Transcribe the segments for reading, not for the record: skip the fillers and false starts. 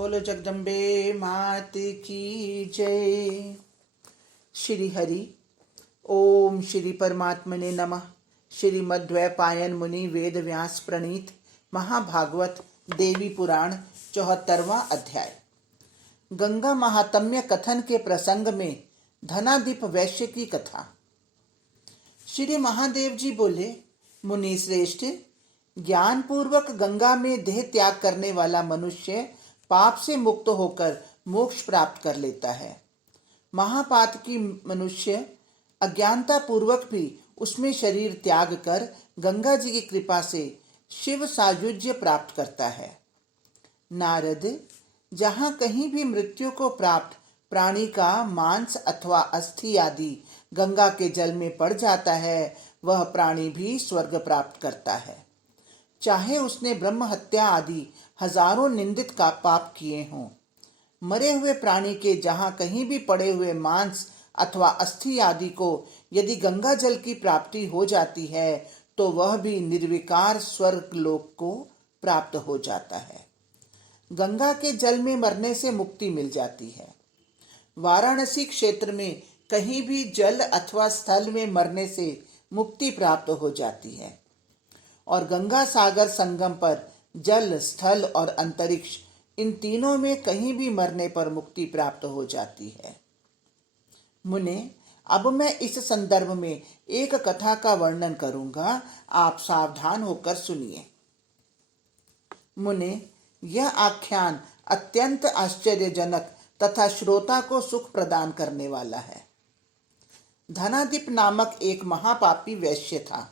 बोलो जगदम्बे मात की जय। श्री हरि ओम श्री परमात्मने नमः। श्रीमद्वैपायन मुनि वेद व्यास प्रणीत महाभागवत देवी पुराण 74वां अध्याय। गंगा महात्म्य कथन के प्रसंग में धनादीप वैश्य की कथा। श्री महादेव जी बोले, मुनि श्रेष्ठ, ज्ञान पूर्वक गंगा में देह त्याग करने वाला मनुष्य पाप से मुक्त होकर मोक्ष प्राप्त कर लेता है। महापातकी मनुष्य अज्ञानता पूर्वक भी उसमें शरीर त्याग कर गंगा जी की कृपा से शिव सायुज्य प्राप्त करता है। नारद, जहाँ कहीं भी मृत्यु को प्राप्त प्राणी का मांस अथवा अस्थि आदि गंगा के जल में पड़ जाता है, वह प्राणी भी स्वर्ग प्राप्त करता है, चाहे उसने ब्रह्म हत्या आदि हजारों निंदित का पाप किए हों। मरे हुए प्राणी के जहाँ कहीं भी पड़े हुए मांस अथवा अस्थि आदि को यदि गंगा जल की प्राप्ति हो जाती है तो वह भी निर्विकार स्वर्ग लोक को प्राप्त हो जाता है। गंगा के जल में मरने से मुक्ति मिल जाती है। वाराणसी क्षेत्र में कहीं भी जल अथवा स्थल में मरने से मुक्ति प्राप्त हो जाती है और गंगा सागर संगम पर जल, स्थल और अंतरिक्ष, इन तीनों में कहीं भी मरने पर मुक्ति प्राप्त हो जाती है। मुने, अब मैं इस संदर्भ में एक कथा का वर्णन करूंगा, आप सावधान होकर सुनिए। मुने, यह आख्यान अत्यंत आश्चर्यजनक तथा श्रोता को सुख प्रदान करने वाला है। धनादीप नामक एक महापापी वैश्य था।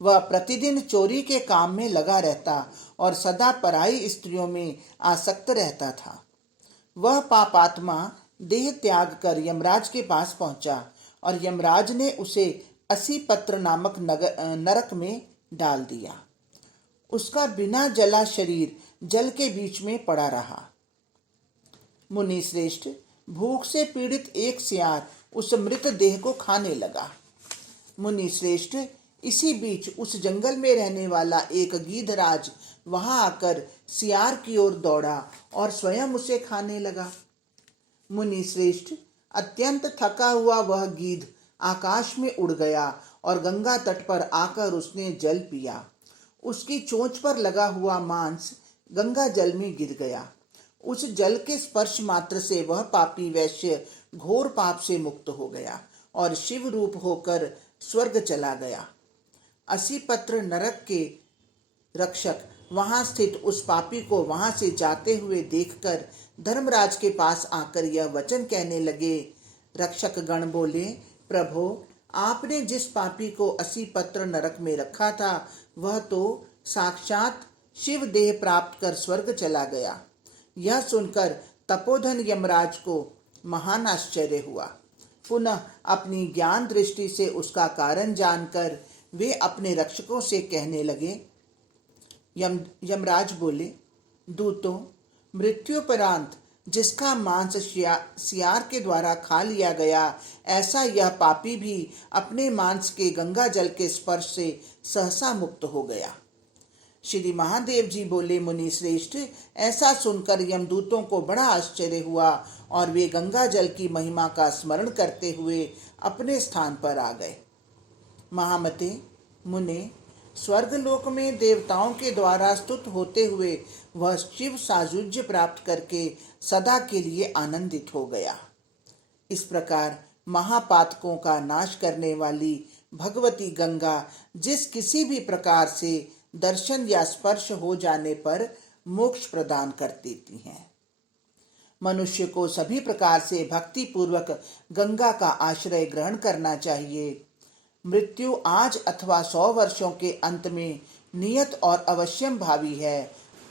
वह प्रतिदिन चोरी के काम में लगा रहता और सदा पराई स्त्रियों में आसक्त रहता था। वह पापात्मा देह त्याग कर यमराज के पास पहुंचा और यमराज ने उसे असीपत्र नामक नरक में डाल दिया। उसका बिना जला शरीर जल के बीच में पड़ा रहा। मुनि श्रेष्ठ, भूख से पीड़ित एक सियार उस मृत देह को खाने लगा। मुनि श्रेष्ठ, इसी बीच उस जंगल में रहने वाला एक गीधराज वहां आकर सियार की ओर दौड़ा और स्वयं उसे खाने लगा। मुनि श्रेष्ठ, अत्यंत थका हुआ वह गीध आकाश में उड़ गया और गंगा तट पर आकर उसने जल पिया। उसकी चोंच पर लगा हुआ मांस गंगा जल में गिर गया। उस जल के स्पर्श मात्र से वह पापी वैश्य घोर पाप से मुक्त हो गया और शिव रूप होकर स्वर्ग चला गया। असीपत्र नरक के रक्षक वहां स्थित उस पापी को वहां से जाते हुए देखकर धर्मराज के पास आकर यह वचन कहने लगे। रक्षक गण बोले, प्रभो, आपने जिस पापी को असीपत्र नरक में रखा था वह तो साक्षात शिव देह प्राप्त कर स्वर्ग चला गया। यह सुनकर तपोधन यमराज को महान आश्चर्य हुआ। पुनः अपनी ज्ञान दृष्टि से उसका कारण जानकर वे अपने रक्षकों से कहने लगे। यमराज बोले, दूतों, मृत्युपरांत जिसका मांस सियार के द्वारा खा लिया गया, ऐसा यह पापी भी अपने मांस के गंगा जल के स्पर्श से सहसा मुक्त हो गया। श्री महादेव जी बोले, मुनि श्रेष्ठ, ऐसा सुनकर यमदूतों को बड़ा आश्चर्य हुआ और वे गंगा जल की महिमा का स्मरण करते हुए अपने स्थान पर आ गए। महामते, मुने, स्वर्गलोक में देवताओं के द्वारा स्तुत होते हुए वह शिव सायुज्य प्राप्त करके सदा के लिए आनंदित हो गया। इस प्रकार महापातकों का नाश करने वाली भगवती गंगा जिस किसी भी प्रकार से दर्शन या स्पर्श हो जाने पर मोक्ष प्रदान कर देती हैं। मनुष्य को सभी प्रकार से भक्ति पूर्वक गंगा का आश्रय ग्रहण करना चाहिए। मृत्यु आज अथवा 100 वर्षों के अंत में नियत और अवश्यम भावी है।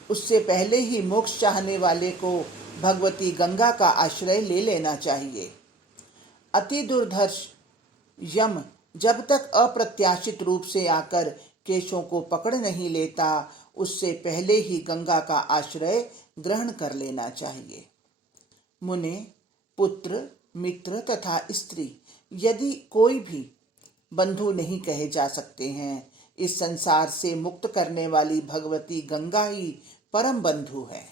उससे पहले ही मोक्ष चाहने वाले को भगवती गंगा का आश्रय ले लेना चाहिए। अति दुर्धर्ष यम जब तक अप्रत्याशित रूप से आकर केशों को पकड़ नहीं लेता, उससे पहले ही गंगा का आश्रय ग्रहण कर लेना चाहिए। मुने, पुत्र, मित्र तथा स्त्री यदि कोई भी बंधु नहीं कहे जा सकते हैं। इस संसार से मुक्त करने वाली भगवती गंगा ही परम बंधु है।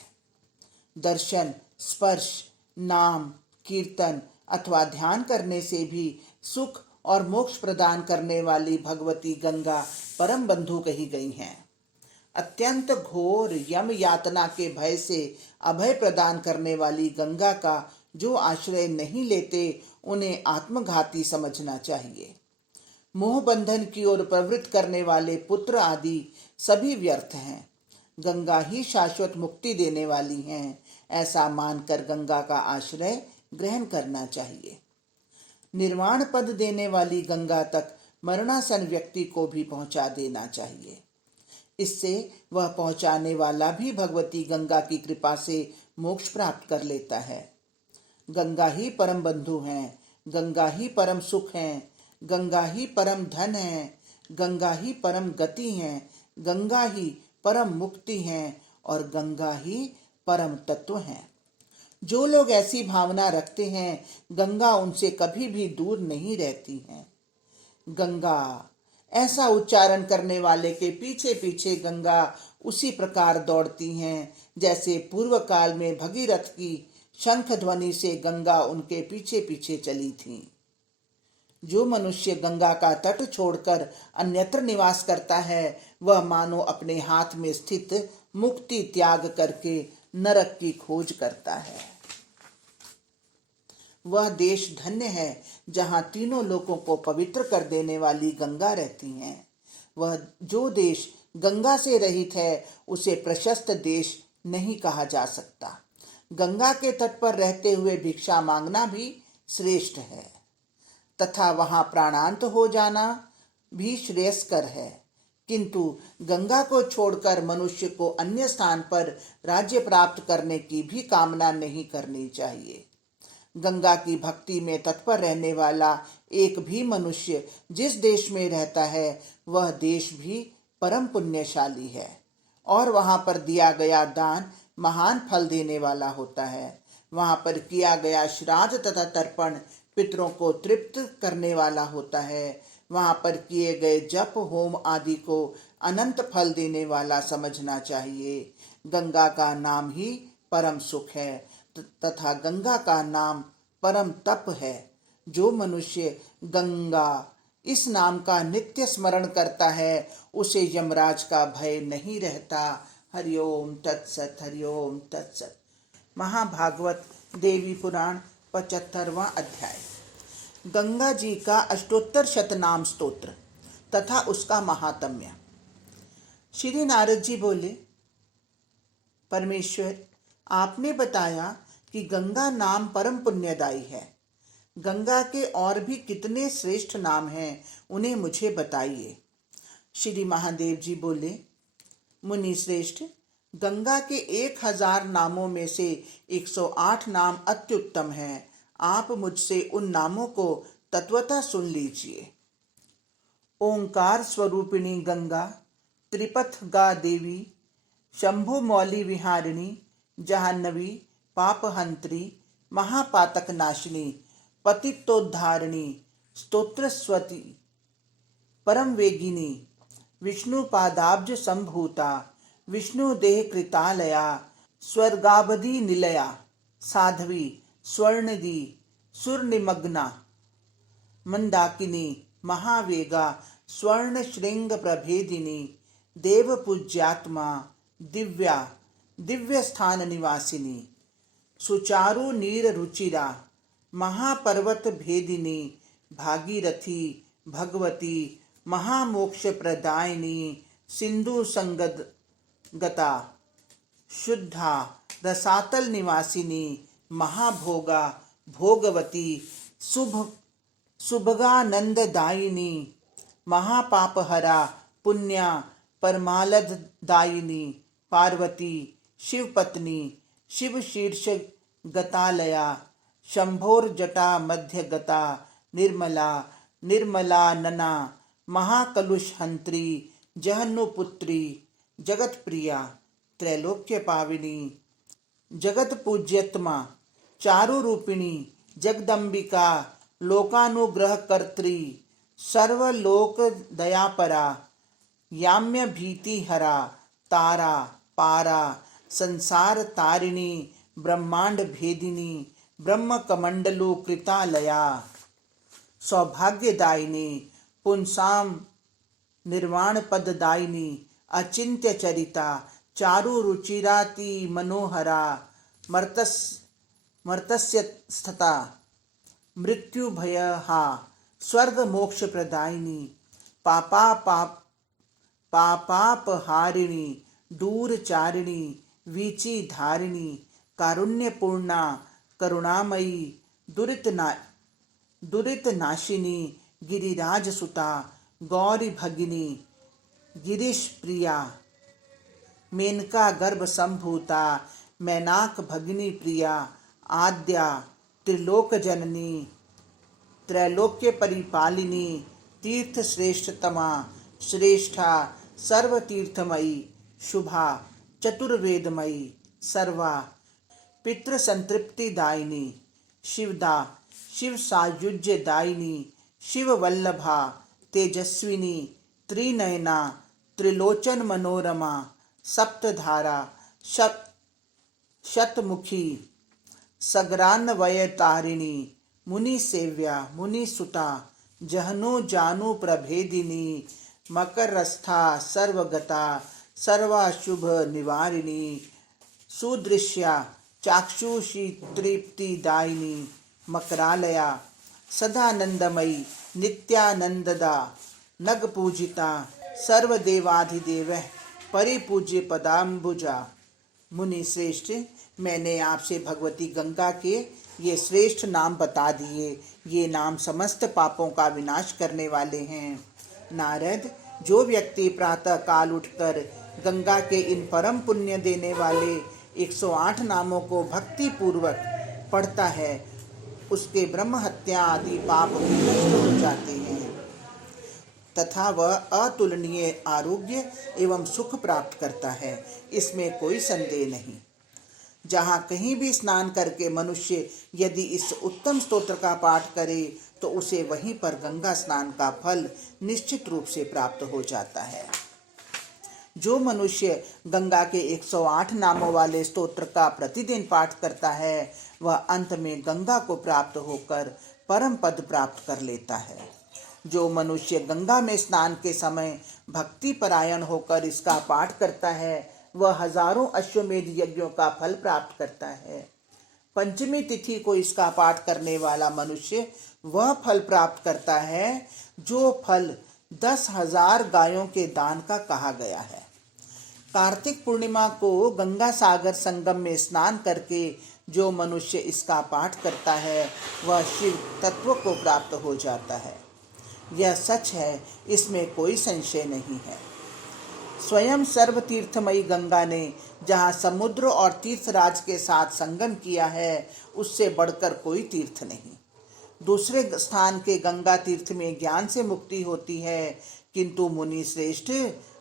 दर्शन, स्पर्श, नाम, कीर्तन अथवा ध्यान करने से भी सुख और मोक्ष प्रदान करने वाली भगवती गंगा परम बंधु कही गई हैं। अत्यंत घोर यम यातना के भय से अभय प्रदान करने वाली गंगा का जो आश्रय नहीं लेते उन्हें आत्मघाती समझना चाहिए। मोह बंधन की ओर प्रवृत्त करने वाले पुत्र आदि सभी व्यर्थ हैं। गंगा ही शाश्वत मुक्ति देने वाली हैं, ऐसा मानकर गंगा का आश्रय ग्रहण करना चाहिए। निर्वाण पद देने वाली गंगा तक मरणासन व्यक्ति को भी पहुंचा देना चाहिए। इससे वह पहुंचाने वाला भी भगवती गंगा की कृपा से मोक्ष प्राप्त कर लेता है। गंगा ही परम बंधु हैं, गंगा ही परम सुख हैं, गंगा ही परम धन है, गंगा ही परम गति है, गंगा ही परम मुक्ति है और गंगा ही परम तत्व है। जो लोग ऐसी भावना रखते हैं, गंगा उनसे कभी भी दूर नहीं रहती है। गंगा, ऐसा उच्चारण करने वाले के पीछे पीछे गंगा उसी प्रकार दौड़ती हैं जैसे पूर्व काल में भगीरथ की शंख ध्वनि से गंगा उनके पीछे पीछे चली थी। जो मनुष्य गंगा का तट छोड़कर अन्यत्र निवास करता है, वह मानो अपने हाथ में स्थित मुक्ति त्याग करके नरक की खोज करता है। वह देश धन्य है जहाँ तीनों लोकों को पवित्र कर देने वाली गंगा रहती हैं। वह जो देश गंगा से रहित है, उसे प्रशस्त देश नहीं कहा जा सकता। गंगा के तट पर रहते हुए भिक्षा मांगना भी श्रेष्ठ है तथा वहां प्राणांत हो जाना भी श्रेयस्कर है। किंतु गंगा को छोड़कर मनुष्य को अन्य स्थान पर राज्य प्राप्त करने की भी कामना नहीं करनी चाहिए। गंगा की भक्ति में तत्पर रहने वाला एक भी मनुष्य जिस देश में रहता है, वह देश भी परम पुण्यशाली है और वहां पर दिया गया दान महान फल देने वाला होता है। वहां पर किया गया श्राद्ध तथा तर्पण पितरों को तृप्त करने वाला होता है। वहां पर किए गए जप होम आदि को अनंत फल देने वाला समझना चाहिए। गंगा का नाम ही परम सुख है तथा गंगा का नाम परम तप है। जो मनुष्य गंगा इस नाम का नित्य स्मरण करता है, उसे यमराज का भय नहीं रहता। हरिओम तत्सत, हरिओम तत्सत। महाभागवत देवी पुराण 75वां अध्याय। गंगा जी का अष्टोत्तर शतनाम स्तोत्र तथा उसका महात्म्य। श्री नारद जी बोले, परमेश्वर, आपने बताया कि गंगा नाम परम पुण्यदायी है। गंगा के और भी कितने श्रेष्ठ नाम हैं, उन्हें मुझे बताइए। श्री महादेव जी बोले, मुनि श्रेष्ठ, गंगा के 1000 नामों में से 108 नाम अत्युत्तम हैं। आप मुझसे उन नामों को तत्वतः सुन लीजिए। ओंकार स्वरूपिणी गंगा, त्रिपथ गा देवी, शंभु मौली विहारिणी, जाह्नवी, पापहंत्री, महापातक नाशिनी, पतितोद्धारिणी, स्तोत्रस्वती, परम वेगिनी, विष्णु पादाब्ज संभूता, विष्णु देह कृतालया, स्वर्गाबधि निलया, साध्वी, स्वर्णदी, सुरनिमग्ना, मंदाकिनी, महावेगा, स्वर्ण श्रृंग प्रभेदिनी, देव पूज्यात्मा, दिव्या, दिव्य स्थान निवासिनी, सुचारु नीर रुचिरा, महापर्वत भेदिनी, भागीरथी, भगवती, महामोक्ष प्रदायिनी, सिंधु संगता, शुद्धा, रसातल निवासिनी, महाभोगा, भोगवती, सुभगानंददायिनी, महापापहरा, पुण्या, परमालदायिनी, पार्वती, शिवपत्नी, शिव शीर्ष गतालया, शंभोर जटा मध्य गता, निर्मला, निर्मलानना, महाकलुषहंत्री, जहन्नुपुत्री, जगत प्रिया, त्रैलोक्य पाविनी, जगत पूज्यत्मा, चारु रूपिणी, जगदम्बिका, लोकानुग्रह कर्त्री, सर्वलोक दयापरा, याम्य भीति हरा, तारा, पारा, संसार तारिणी, ब्रह्मांड भेदिनी ब्रह्म कमंडलो कृतालया सौभाग्यदायिनी पुंसाम निर्वाण पददायिनी अचिंत्य चरिता चारु रुचिराति मनोहरा मर्तस्य स्थिता मृत्यु भयहा स्वर्ग मोक्ष प्रदायिनी पापापहारिणी दूरचारिणी वीची धारिणी कारुण्यपूर्णा करुणामयी दुरित नाशिनी गिरिराज सुता गौरी भगिनी गिरीश प्रिया मेनका गर्भ संभूता मैनाक भगिनी प्रिया आद्या त्रिलोक जननी त्रैलोक्य परिपालिनी तीर्थ श्रेष्ठतमा श्रेष्ठा सर्वतीर्थमयी शुभा चतुर्वेदमयी सर्वा पितृ संतृप्तिदायिनी शिवदा शिव सायुज्य दायिनी शिव वल्लभा तेजस्विनी त्रिनयना त्रिलोचन मनोरमा सप्तधारा शतमुखी सगरान्वयतारिणी मुनि सेव्या मुनि सुता जहनु जानु प्रभेदिनी मकरस्था सर्वगता सर्वाशुभ निवारिणी सुदृश्या चाक्षुषी तृप्तिदायिनी मकरालया सदानंदमयी नित्यानंददा नग पूजिता सर्वदेवाधिदेव परिपूज्य पदाम्बुजा। मुनि श्रेष्ठ, मैंने आपसे भगवती गंगा के ये श्रेष्ठ नाम बता दिए। ये नाम समस्त पापों का विनाश करने वाले हैं। नारद, जो व्यक्ति प्रातः काल उठकर गंगा के इन परम पुण्य देने वाले 108 नामों को भक्ति पूर्वक पढ़ता है, उसके ब्रह्म हत्या आदि पाप भी नष्ट हो जाते हैं तथा वह अतुलनीय आरोग्य एवं सुख प्राप्त करता है। इसमें कोई संदेह नहीं। जहाँ कहीं भी स्नान करके मनुष्य यदि इस उत्तम स्तोत्र का पाठ करे तो उसे वहीं पर गंगा स्नान का फल निश्चित रूप से प्राप्त हो जाता है। जो मनुष्य गंगा के 108 नामों वाले स्तोत्र का प्रतिदिन पाठ करता है, वह अंत में गंगा को प्राप्त होकर परम पद प्राप्त कर लेता है। जो मनुष्य गंगा में स्नान के समय भक्ति परायण होकर इसका पाठ करता है, वह हजारों अश्वमेध यज्ञों का फल प्राप्त करता है। पंचमी तिथि को इसका पाठ करने वाला मनुष्य वह फल प्राप्त करता है जो फल 10,000 गायों के दान का कहा गया है। कार्तिक पूर्णिमा को गंगा सागर संगम में स्नान करके जो मनुष्य इसका पाठ करता है, वह शिव तत्व को प्राप्त हो जाता है। यह सच है, इसमें कोई संशय नहीं है। स्वयं सर्वतीर्थमयी गंगा ने जहाँ समुद्र और तीर्थराज के साथ संगम किया है, उससे बढ़कर कोई तीर्थ नहीं। दूसरे स्थान के गंगा तीर्थ में ज्ञान से मुक्ति होती है, किंतु मुनि श्रेष्ठ,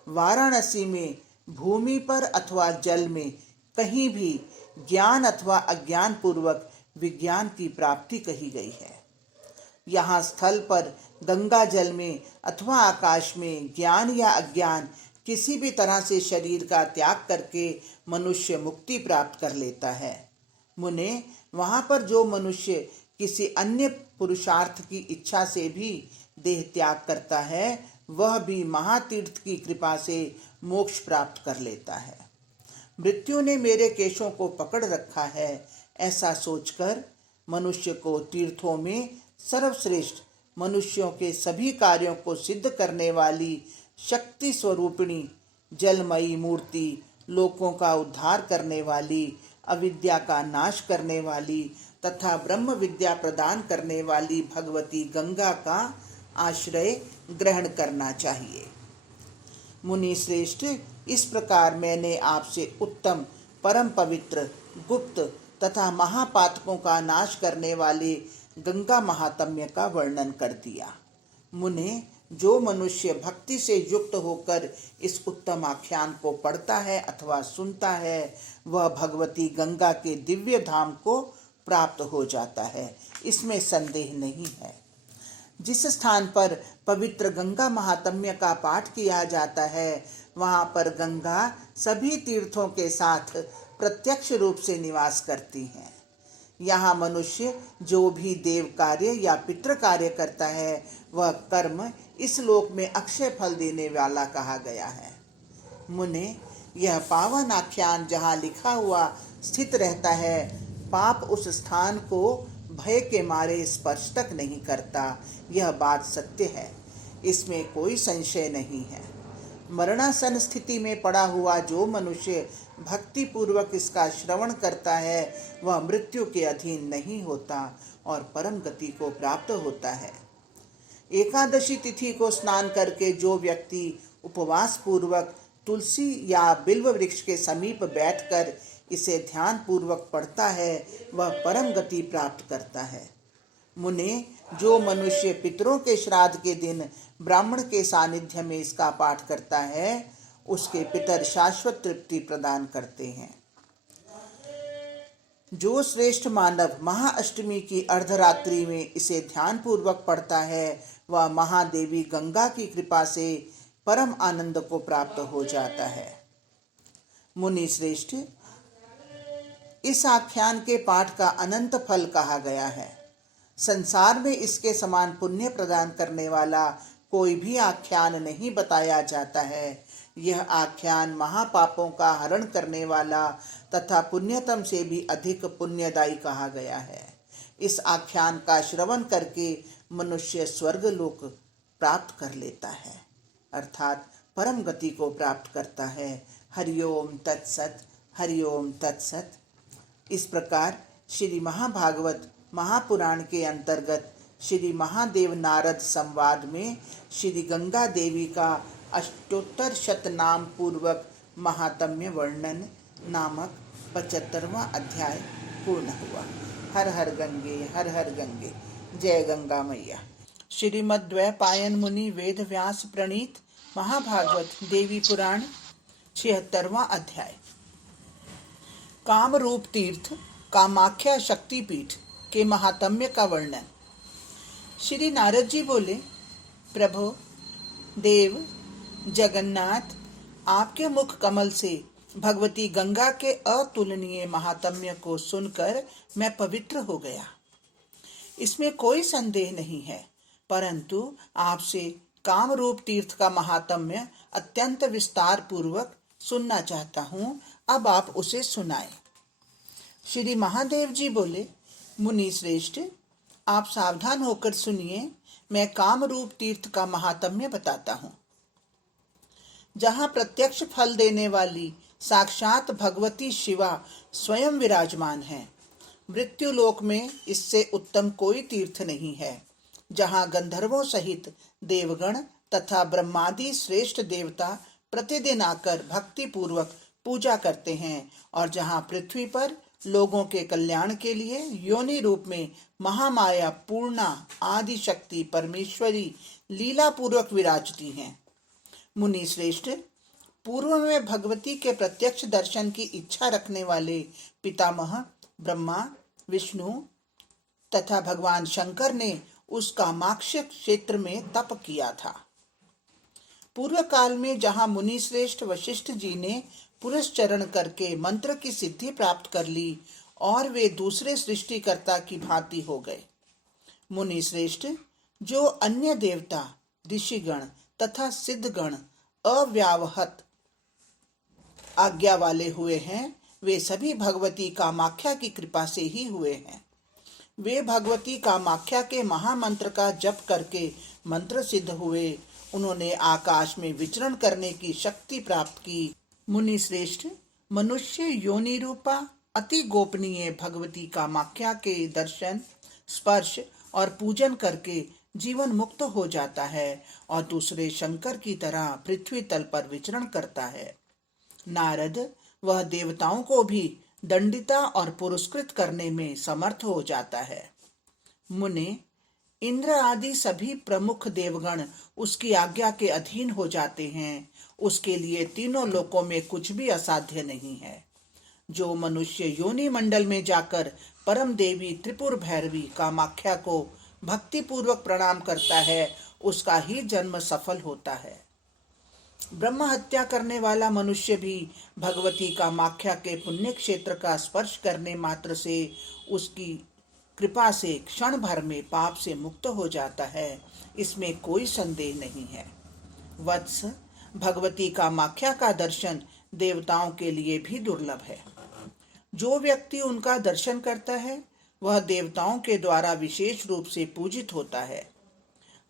वाराणसी में भूमि पर अथवा जल में कहीं भी ज्ञान अथवा अज्ञान पूर्वक विज्ञान की प्राप्ति कही गई है। यहाँ स्थल पर गंगा जल में अथवा आकाश में ज्ञान या अज्ञान किसी भी तरह से शरीर का त्याग करके मनुष्य मुक्ति प्राप्त कर लेता है। मुने, वहाँ पर जो मनुष्य किसी अन्य पुरुषार्थ की इच्छा से भी देह त्याग करता है, वह भी महातीर्थ की कृपा से मोक्ष प्राप्त कर लेता है। मृत्यु ने मेरे केशों को पकड़ रखा है, ऐसा सोचकर मनुष्य को तीर्थों में सर्वश्रेष्ठ, मनुष्यों के सभी कार्यों को सिद्ध करने वाली शक्ति स्वरूपिणी जलमयी मूर्ति, लोकों का उद्धार करने वाली, अविद्या का नाश करने वाली तथा ब्रह्म विद्या प्रदान करने वाली भगवती गंगा का आश्रय ग्रहण करना चाहिए। मुनि श्रेष्ठ, इस प्रकार मैंने आपसे उत्तम, परम पवित्र, गुप्त तथा महापातकों का नाश करने वाले गंगा महात्म्य का वर्णन कर दिया। मुने, जो मनुष्य भक्ति से युक्त होकर इस उत्तम आख्यान को पढ़ता है अथवा सुनता है, वह भगवती गंगा के दिव्य धाम को प्राप्त हो जाता है, इसमें संदेह नहीं है। जिस स्थान पर पवित्र गंगा महात्म्य का पाठ किया जाता है, वहाँ पर गंगा सभी तीर्थों के साथ प्रत्यक्ष रूप से निवास करती हैं। यहाँ मनुष्य जो भी देव कार्य या पितृ कार्य करता है वह कर्म इस लोक में अक्षय फल देने वाला कहा गया है। मुने, यह पावन आख्यान जहाँ लिखा हुआ स्थित रहता है, पाप उस स्थान को भय के मारे स्पर्श तक नहीं करता, यह बात सत्य है, इसमें कोई संशय नहीं है। मरणासन स्थिति में पड़ा हुआ जो मनुष्य भक्ति पूर्वक इसका श्रवण करता है वह मृत्यु के अधीन नहीं होता और परम गति को प्राप्त होता है। एकादशी तिथि को स्नान करके जो व्यक्ति उपवास पूर्वक तुलसी या बिल्व वृक्ष के समीप बैठकर इसे ध्यान पूर्वक पढ़ता है वह परम गति प्राप्त करता है। मुने, जो मनुष्य पितरों के श्राद्ध के दिन ब्राह्मण के सानिध्य में इसका पाठ करता है उसके पितर शाश्वत तृप्ति प्रदान करते हैं। जो श्रेष्ठ मानव महाअष्टमी की अर्धरात्रि में इसे ध्यान पूर्वक पढ़ता है वह महादेवी गंगा की कृपा से परम आनंद को प्राप्त हो जाता है। मुनि श्रेष्ठ, इस आख्यान के पाठ का अनंत फल कहा गया है। संसार में इसके समान पुण्य प्रदान करने वाला कोई भी आख्यान नहीं बताया जाता है। यह आख्यान महापापों का हरण करने वाला तथा पुण्यतम से भी अधिक पुण्यदायी कहा गया है। इस आख्यान का श्रवण करके मनुष्य स्वर्गलोक प्राप्त कर लेता है, अर्थात परम गति को प्राप्त करता है। हरिओम तत्सत, हरिओम तत्सत। इस प्रकार श्री महाभागवत महापुराण के अंतर्गत श्री महादेव नारद संवाद में श्री गंगा देवी का अष्टोत्तर शतनाम पूर्वक महात्म्य वर्णन नामक 75वां अध्याय पूर्ण हुआ। हर हर गंगे, हर हर गंगे। जय गंगा मैया। श्रीमद्वैपायन मुनि वेद व्यास प्रणीत महाभागवत देवी पुराण 76वां अध्याय। काम रूप तीर्थ कामाख्या शक्तिपीठ के महात्म्य का वर्णन। श्री नारद जी बोले, प्रभु देव जगन्नाथ, आपके मुख कमल से भगवती गंगा के अतुलनीय महात्म्य को सुनकर मैं पवित्र हो गया, इसमें कोई संदेह नहीं है। परंतु आपसे काम रूप तीर्थ का महात्म्य अत्यंत विस्तार पूर्वक सुनना चाहता हूँ, अब आप उसे सुनाएं। श्री महादेव जी बोले, मुनि श्रेष्ठ, आप सावधान होकर सुनिए, मैं काम रूप तीर्थ का महात्म्य बताता हूँ। जहाँ प्रत्यक्ष फल देने वाली साक्षात भगवती शिवा स्वयं विराजमान है, मृत्यु लोक में इससे उत्तम कोई तीर्थ नहीं है। जहाँ गंधर्वों सहित देवगण तथा ब्रह्मादि श्रेष्ठ देवता प्रतिदिन आकर भक्ति पूर्वक पूजा करते हैं, और जहाँ पृथ्वी पर लोगों के कल्याण के लिए योनि रूप में महामाया पूर्णा आदि शक्ति परमेश्वरी लीला पूर्वक विराजती हैं। मुनि श्रेष्ठ, पूर्व में भगवती के प्रत्यक्ष दर्शन की इच्छा रखने वाले पितामह ब्रह्मा, विष्णु तथा भगवान शंकर ने उस कामाक्ष क्षेत्र में तप किया था। पूर्व काल में जहाँ मुनि श्रेष्ठ वशिष्ठ जी ने पुरस्चरण करके मंत्र की सिद्धि प्राप्त कर ली और वे दूसरे सृष्टिकर्ता की भांति हो गए। मुनि श्रेष्ठ, जो अन्य देवता, ऋषिगण तथा सिद्धगण अव्यावहत आज्ञा वाले हुए हैं, वे सभी भगवती कामाख्या की कृपा से ही हुए हैं। वे भगवती कामाख्या के महामंत्र का जप करके मंत्र सिद्ध हुए। उन्होंने आकाश में विचरण करने की शक्ति प्राप्त की। मुनि श्रेष्ठ, मनुष्य योनि रूपा अति गोपनीय भगवती कामाख्या के दर्शन, स्पर्श और पूजन करके जीवन मुक्त हो जाता है और दूसरे शंकर की तरह पृथ्वी तल पर विचरण करता है। नारद, वह देवताओं को भी दंडिता और पुरस्कृत करने में समर्थ हो जाता है। मुने, इंद्र आदि सभी प्रमुख देवगण उसकी आज्ञा के अधीन हो जाते हैं। उसके लिए तीनों लोकों में कुछ भी असाध्य नहीं है। जो मनुष्य योनि मंडल में जाकर परम देवी त्रिपुर भैरवी कामाख्या को भक्ति पूर्वक प्रणाम करता है, उसका ही जन्म सफल होता है। ब्रह्म हत्या करने वाला मनुष्य भी भगवती कामाख्या के पुण्य क्षेत्र का स्पर्श करने मात्र से उसकी कृपा से क्षण भर में पाप से मुक्त हो जाता है, इसमें कोई संदेह नहीं है। वत्स, भगवती कामाख्या का दर्शन देवताओं के लिए भी दुर्लभ है। जो व्यक्ति उनका दर्शन करता है वह देवताओं के द्वारा विशेष रूप से पूजित होता है।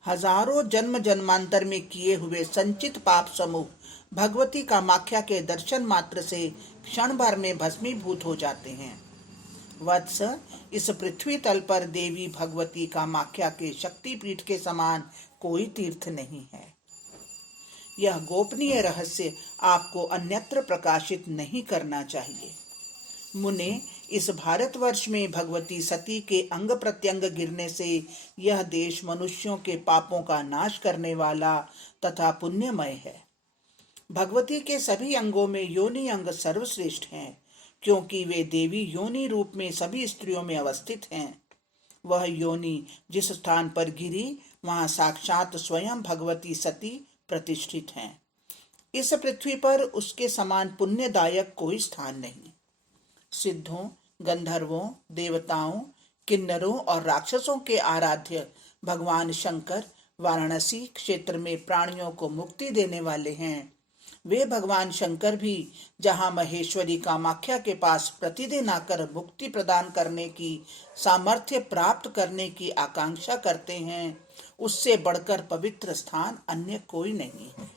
हजारों जन्म जन्मांतर में किए हुए संचित पाप समूह भगवती कामाख्या के दर्शन मात्र से क्षण भर में भस्मीभूत हो जाते हैं। वत्स, इस पृथ्वी तल पर देवी भगवती कामाख्या के शक्तिपीठ के समान कोई तीर्थ नहीं है। यह गोपनीय रहस्य आपको अन्यत्र प्रकाशित नहीं करना चाहिए। मुने, इस भारतवर्ष में भगवती सती के अंग प्रत्यंग गिरने से यह देश मनुष्यों के पापों का नाश करने वाला तथा पुण्यमय है। भगवती के सभी अंगों में योनि अंग सर्वश्रेष्ठ हैं, क्योंकि वे देवी योनि रूप में सभी स्त्रियों में अवस्थित हैं। वह योनि जिस स्थान पर गिरी वहां साक्षात स्वयं भगवती सती प्रतिष्ठित हैं। इस पृथ्वी पर उसके समान पुण्यदायक कोई स्थान नहीं। सिद्धों, गंधर्वों, देवताओं, किन्नरों और राक्षसों के आराध्य भगवान शंकर वाराणसी क्षेत्र में प्राणियों को मुक्ति देने वाले हैं। वे भगवान शंकर भी जहाँ महेश्वरी कामाख्या के पास प्रतिदिन आकर मुक्ति प्रदान करने की सामर्थ्य प्राप्त करने की आकांक्षा करते हैं, उससे बढ़कर पवित्र स्थान अन्य कोई नहीं है।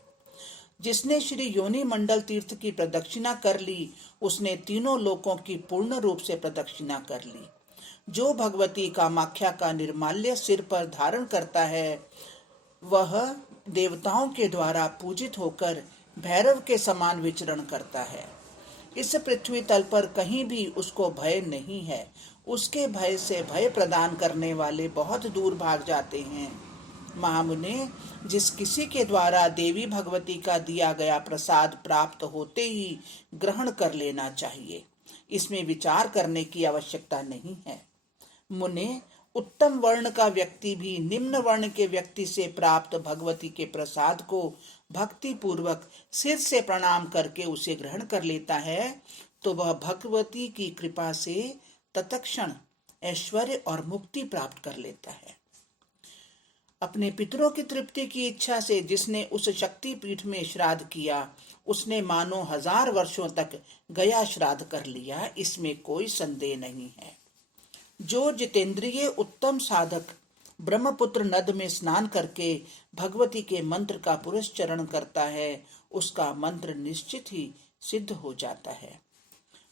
जिसने श्री योनि मंडल तीर्थ की प्रदक्षिणा कर ली उसने तीनों लोकों की पूर्ण रूप से प्रदक्षिणा कर ली। जो भगवती कामाख्या का निर्माल्य सिर पर धारण करता है वह देवताओं के द्वारा पूजित होकर भैरव के समान विचरण करता है। इस पृथ्वी तल पर कहीं भी उसको भय नहीं है। उसके भय से भय प्रदान करने वाले बहुत दूर भाग जाते हैं। महामुने, जिस किसी के द्वारा देवी भगवती का दिया गया प्रसाद प्राप्त होते ही ग्रहण कर लेना चाहिए, इसमें विचार करने की आवश्यकता नहीं है। मुने, उत्तम वर्ण का व्यक्ति भी निम्न वर्ण के व्यक्ति से प्राप्त भगवती के प्रसाद को भक्ति पूर्वक सिर से प्रणाम करके उसे ग्रहण कर लेता है तो वह भगवती की कृपा से तत्क्षण ऐश्वर्य और मुक्ति प्राप्त कर लेता है। अपने पितरों की तृप्ति की इच्छा से जिसने उस शक्ति पीठ में श्राद्ध किया उसने मानो 1000 वर्षों तक गया श्राद्ध कर लिया, इसमें कोई संदेह नहीं है। जो जितेंद्रिय उत्तम साधक ब्रह्मपुत्र नद में स्नान करके भगवती के मंत्र का पुरस्चरण करता है उसका मंत्र निश्चित ही सिद्ध हो जाता है।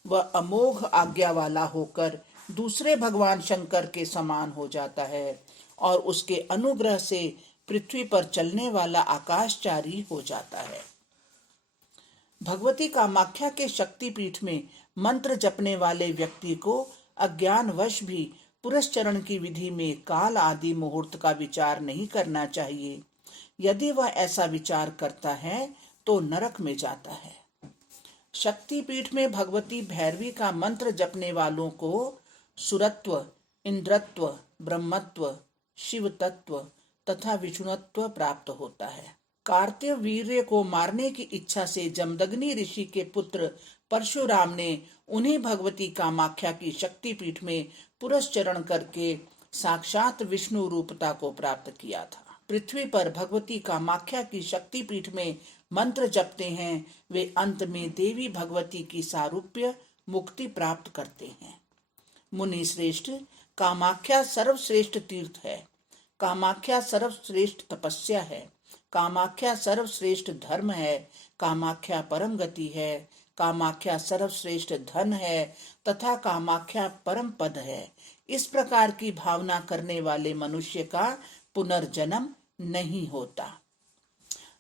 वह अमोघ आज्ञा वाला होकर दूसरे भगवान शंकर के समान हो जाता है और उसके अनुग्रह से पृथ्वी पर चलने वाला आकाशचारी हो जाता है। भगवती कामाख्या के शक्तिपीठ में मंत्र जपने वाले व्यक्ति को अज्ञानवश भी पुरस्चरण की विधि में काल आदि मुहूर्त का विचार नहीं करना चाहिए। यदि वह ऐसा विचार करता है तो नरक में जाता है। शक्तिपीठ में भगवती भैरवी का मंत्र जपने वालों को सुरत्व, इंद्रत्व, ब्रह्मत्व, शिव तत्व तथा विष्णुत्व प्राप्त होता है। कार्त्य वीर्य को मारने की इच्छा से जमदग्नि ऋषि के पुत्र परशुराम ने उन्हीं भगवती कामाख्या की शक्तिपीठ में पुरस्चरण करके साक्षात विष्णु रूपता को प्राप्त किया था। पृथ्वी पर भगवती कामाख्या की शक्तिपीठ में मंत्र जपते हैं वे अंत में देवी भगवती की सारूप्य मुक्ति प्राप्त करते हैं। मुनि श्रेष्ठ, कामाख्या सर्वश्रेष्ठ तीर्थ है। कामाख्या सर्वश्रेष्ठ तपस्या है। कामाख्या सर्वश्रेष्ठ धर्म है। कामाख्या परम गति है। कामाख्या सर्वश्रेष्ठ धन है तथा कामाख्या परम पद है। इस प्रकार की भावना करने वाले मनुष्य का पुनर्जन्म नहीं होता।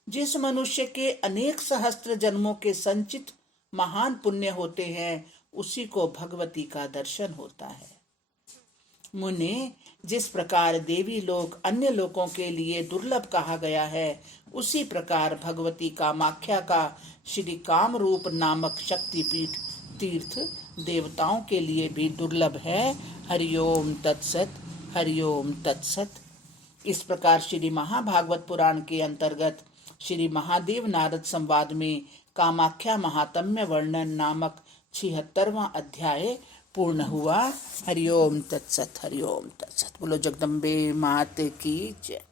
जिस मनुष्य के अनेक सहस्त्र जन्मों के संचित महान पुण्य होते हैं उसी को भगवती का दर्शन होता है। मुने, जिस प्रकार देवी लोक अन्य लोकों के लिए दुर्लभ कहा गया है उसी प्रकार भगवती कामाख्या का श्री कामरूप नामक शक्तिपीठ तीर्थ देवताओं के लिए भी दुर्लभ है। हरिओम तत्सत, हरिओम तत्सत। इस प्रकार श्री महाभागवत पुराण के अंतर्गत श्री महादेव नारद संवाद में कामाख्या महात्म्य वर्णन नामक 76वां अध्याय पूर्ण हुआ। हरिओम तत्सत, हरिओम तत्सत। बोलो जगदम्बे मात की जय।